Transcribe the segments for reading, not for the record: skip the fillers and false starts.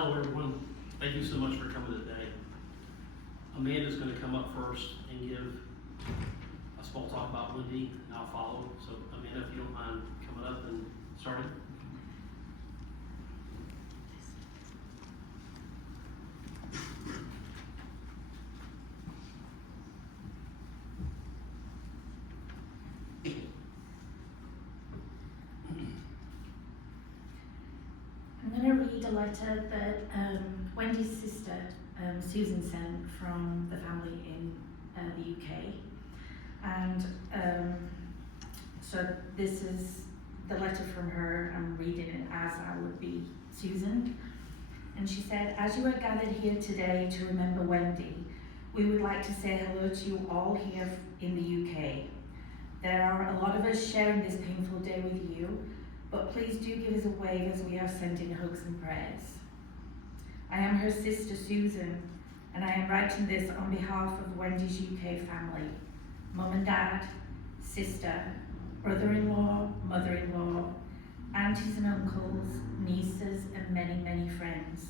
Hello, everyone. Thank you so much for coming today. Amanda's going to come up first and give a small talk about Wendy, and I'll follow. So, Amanda, if you don't mind coming up and starting. I'm going to read a letter that Wendy's sister, Susan, sent from the family in the UK. And so this is the letter from her. I'm reading it as I would be Susan. And she said, as you are gathered here today to remember Wendy, we would like to say hello to you all here in the UK. There are a lot of us sharing this painful day with you, but please do give us a wave as we are sending hugs and prayers. I am her sister Susan, and I am writing this on behalf of Wendy's UK family, mum and dad, sister, brother-in-law, mother-in-law, aunties and uncles, nieces, and many, many friends.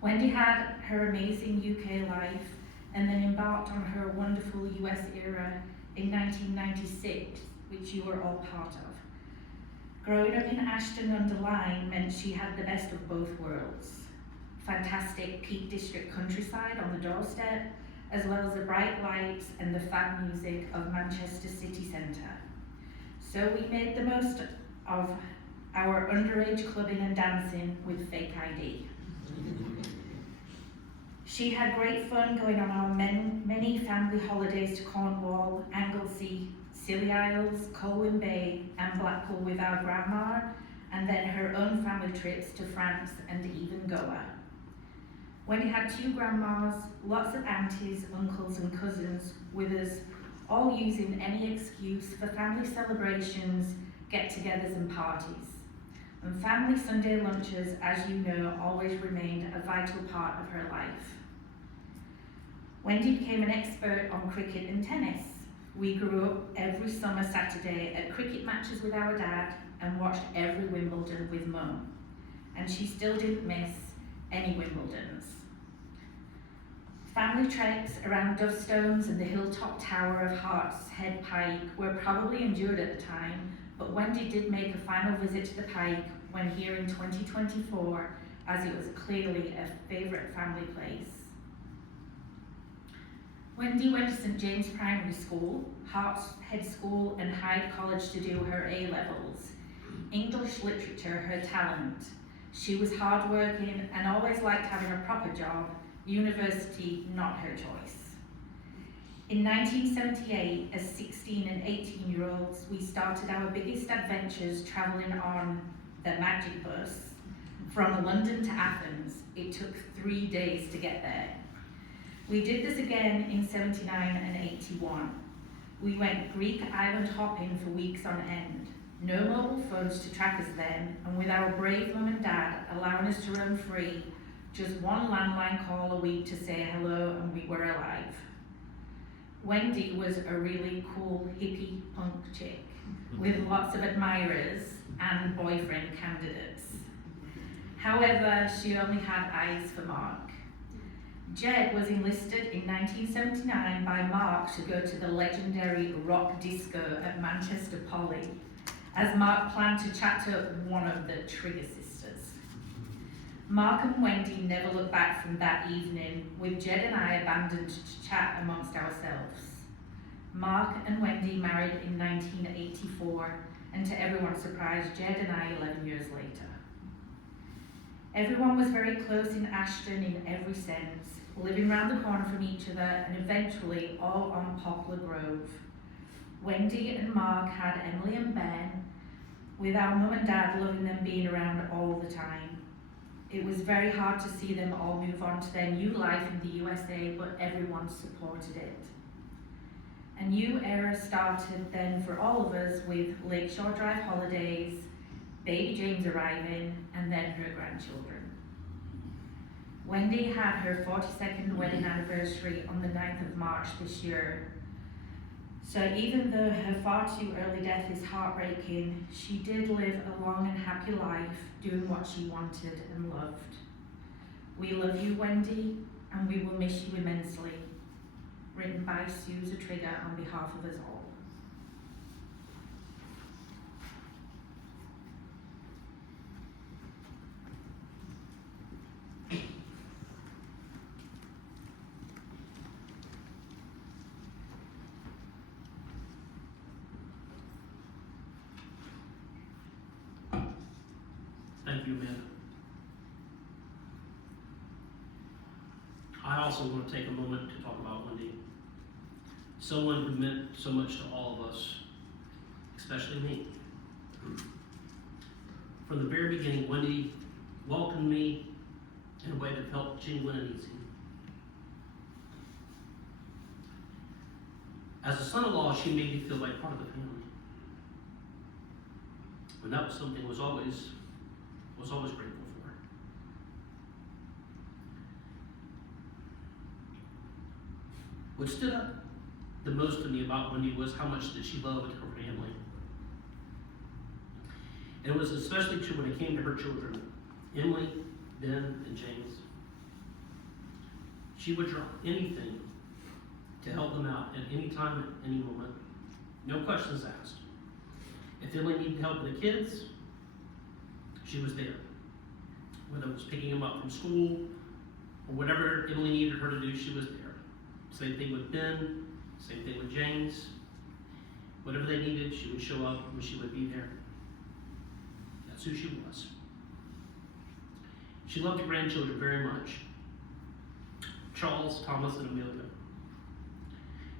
Wendy had her amazing UK life and then embarked on her wonderful US era in 1996, which you were all part of. Growing up in Ashton-under-Lyne meant she had the best of both worlds. Fantastic Peak District countryside on the doorstep, as well as the bright lights and the fab music of Manchester city centre. So we made the most of our underage clubbing and dancing with fake ID. She had great fun going on our many family holidays to Cornwall, Anglesey, Scilly Isles, Colwyn Bay, and Blackpool with our grandma, and then her own family trips to France and even Goa. Wendy had 2 grandmas, lots of aunties, uncles, and cousins with us, all using any excuse for family celebrations, get-togethers, and parties. And family Sunday lunches, as you know, always remained a vital part of her life. Wendy became an expert on cricket and tennis. We grew up every summer Saturday at cricket matches with our dad and watched every Wimbledon with mum. And she still didn't miss any Wimbledons. Family treks around Dovestones and the hilltop tower of Hart's Head Pike were probably endured at the time, but Wendy did make a final visit to the Pike when here in 2024, as it was clearly a favourite family place. Wendy went to St James Primary School, Hart's Head School, and Hyde College to do her A-levels. English literature, her talent. She was hardworking and always liked having a proper job. University, not her choice. In 1978, as 16 and 18-year-olds, we started our biggest adventures traveling on the Magic Bus from London to Athens. It took 3 days to get there. We did this again in 79 and 81. We went Greek island hopping for weeks on end. No mobile phones to track us then, and with our brave mum and dad allowing us to roam free, just one landline call a week to say hello and we were alive. Wendy was a really cool hippie punk chick with lots of admirers and boyfriend candidates. However, she only had eyes for Mark. Jed was enlisted in 1979 by Mark to go to the legendary rock disco at Manchester Poly, as Mark planned to chat to one of the Trigger sisters. Mark and Wendy never looked back from that evening, with Jed and I abandoned to chat amongst ourselves. Mark and Wendy married in 1984, and to everyone's surprise, Jed and I 11 years later. Everyone was very close in Ashton in every sense, living round the corner from each other and eventually all on Poplar Grove. Wendy and Mark had Emily and Ben, with our mum and dad loving them being around all the time. It was very hard to see them all move on to their new life in the USA, but everyone supported it. A new era started then for all of us with Lakeshore Drive holidays, baby James arriving, and then her grandchildren. Wendy had her 42nd wedding anniversary on the 9th of March this year. So even though her far too early death is heartbreaking, she did live a long and happy life doing what she wanted and loved. We love you, Wendy, and we will miss you immensely. Written by Susan Trigger on behalf of us all. Thank you, Amanda. I also want to take a moment to talk about Wendy. Someone who meant so much to all of us, especially me. From the very beginning, Wendy welcomed me in a way that felt genuine and easy. As a son-in-law, she made me feel like part of the family. And that was something I was always grateful for. What stood out the most to me about Wendy was how much that she loved her family. And it was especially true when it came to her children, Emily, Ben, and James. She would drop anything to help them out at any time, at any moment. No questions asked. If Emily needed help with the kids, she was there. Whether it was picking them up from school or whatever Emily needed her to do, she was there. Same thing with Ben, same thing with James. Whatever they needed, she would show up and she would be there. That's who she was. She loved the grandchildren very much. Charles, Thomas, and Amelia.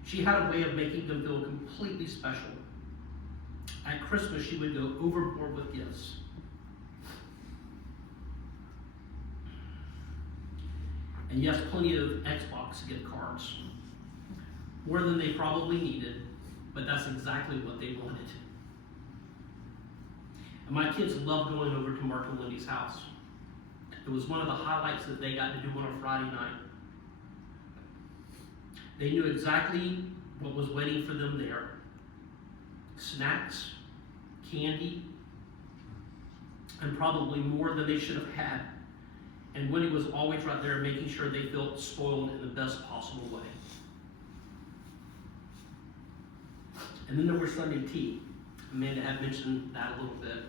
She had a way of making them feel completely special. At Christmas, she would go overboard with gifts. And yes, plenty of Xbox gift cards. More than they probably needed, but that's exactly what they wanted. And my kids loved going over to Mark and Wendy's house. It was one of the highlights that they got to do on a Friday night. They knew exactly what was waiting for them there. Snacks, candy, and probably more than they should have had. And Wendy was always right there making sure they felt spoiled in the best possible way. And then there was Sunday tea. Amanda had mentioned that a little bit.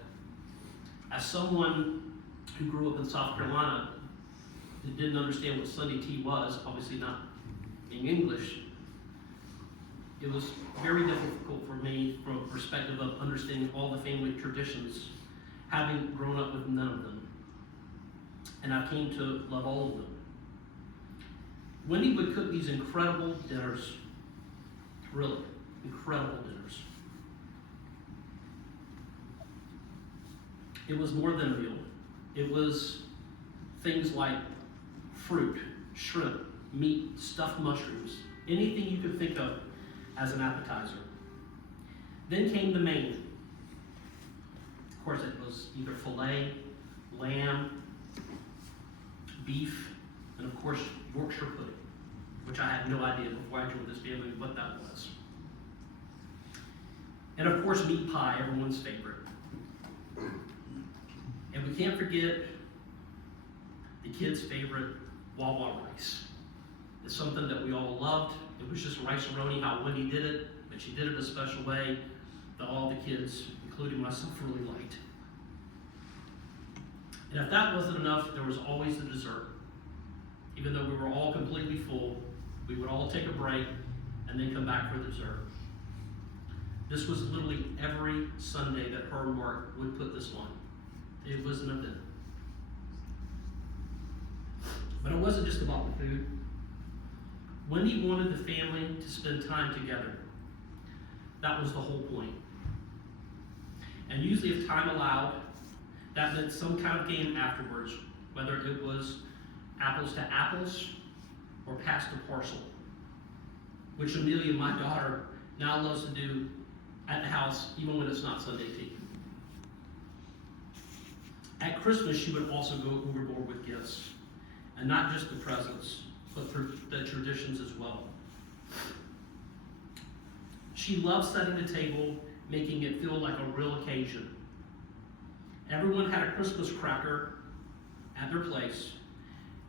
As someone who grew up in South Carolina that didn't understand what Sunday tea was, obviously not being English, it was very difficult for me from a perspective of understanding all the family traditions, having grown up with none of them. And I came to love all of them. Wendy would cook these incredible dinners, really incredible dinners. It was more than a meal. It was things like fruit, shrimp, meat, stuffed mushrooms, anything you could think of as an appetizer. Then came the main. Of course, it was either filet, lamb, beef, and of course, Yorkshire pudding, which I had no idea before I joined this family what that was. And of course, meat pie, everyone's favorite. And we can't forget the kids' favorite Wawa rice. It's something that we all loved. It was just rice-a-roni how Wendy did it, but she did it a special way that all the kids, including myself, really liked. And if that wasn't enough, there was always the dessert. Even though we were all completely full, we would all take a break and then come back for the dessert. This was literally every Sunday that her and Mark would put this on. It was an event. But it wasn't just about the food. Wendy wanted the family to spend time together. That was the whole point. And usually if time allowed, that meant some kind of game afterwards, whether it was apples to apples or pass the parcel, which Amelia, my daughter, now loves to do at the house, even when it's not Sunday tea. At Christmas, she would also go overboard with gifts, and not just the presents, but the traditions as well. She loved setting the table, making it feel like a real occasion. Everyone had a Christmas cracker at their place,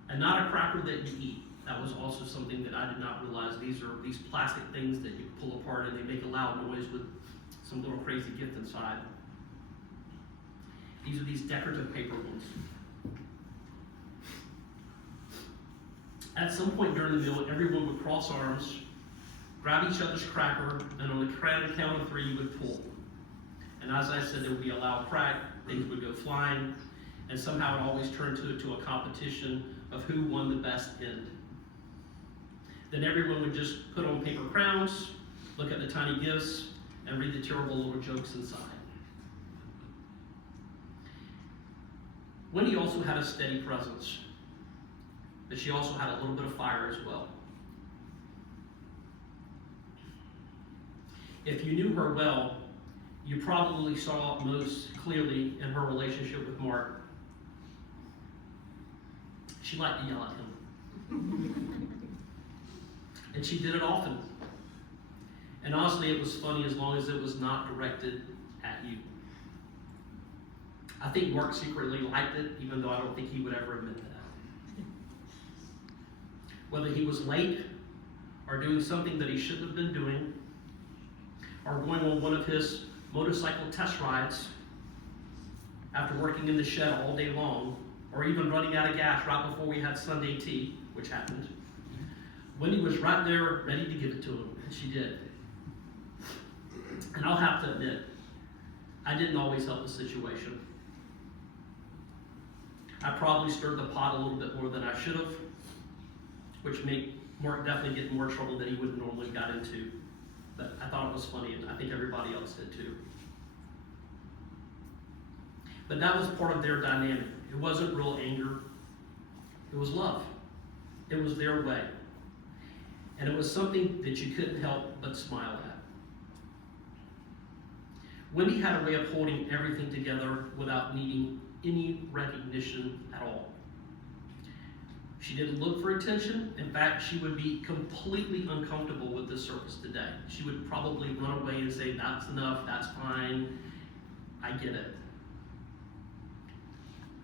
and not a cracker that you eat. That was also something that I did not realize. These are these plastic things that you pull apart and they make a loud noise with some little crazy gift inside. These are these decorative paper ones. At some point during the meal, everyone would cross arms, grab each other's cracker, and on the count of 3, you would pull. And as I said, there would be a loud crack, things would go flying, and somehow it always turned to a competition of who won the best end. Then everyone would just put on paper crowns, look at the tiny gifts, and read the terrible little jokes inside. Wendy also had a steady presence, but she also had a little bit of fire as well. If you knew her well, you probably saw it most clearly in her relationship with Mark. She liked to yell at him. And she did it often. And honestly, it was funny as long as it was not directed at you. I think Mark secretly liked it, even though I don't think he would ever admit that. Whether he was late, or doing something that he shouldn't have been doing, or going on one of his motorcycle test rides after working in the shed all day long, or even running out of gas right before we had Sunday tea, which happened, Wendy was right there ready to give it to him, and she did. And I'll have to admit, I didn't always help the situation. I probably stirred the pot a little bit more than I should have, which made Mark definitely get more trouble than he would normally got into. But I thought it was funny, and I think everybody else did too. But that was part of their dynamic. It wasn't real anger. It was love. It was their way. And it was something that you couldn't help but smile at. Wendy had a way of holding everything together without needing any recognition at all. She didn't look for attention. In fact, she would be completely uncomfortable with this service today. She would probably run away and say, "That's enough, that's fine, I get it."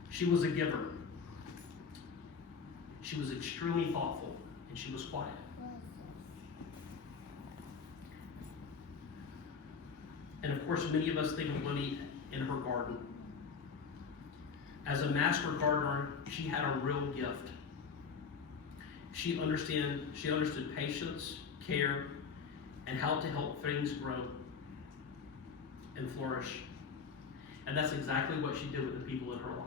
She was a giver. She was extremely thoughtful, and she was quiet. And of course, many of us think of Wendy in her garden. As a master gardener, she had a real gift. She understood patience, care, and how to help things grow and flourish. And that's exactly what she did with the people in her life.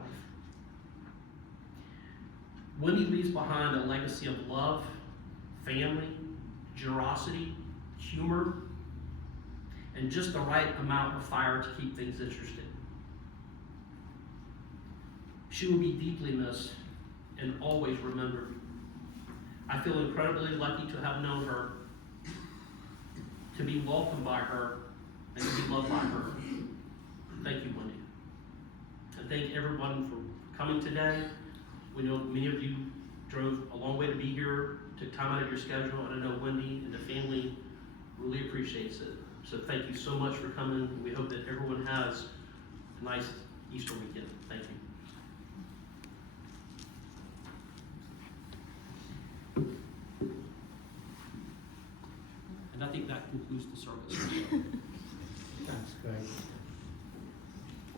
Wendy leaves behind a legacy of love, family, generosity, humor, and just the right amount of fire to keep things interesting. She will be deeply missed and always remembered. I feel incredibly lucky to have known her, to be welcomed by her, and to be loved by her. Thank you, Wendy. And thank everyone for coming today. We know many of you drove a long way to be here, took time out of your schedule, and I know Wendy and the family really appreciates it. So thank you so much for coming. We hope that everyone has a nice Easter weekend. Thank you.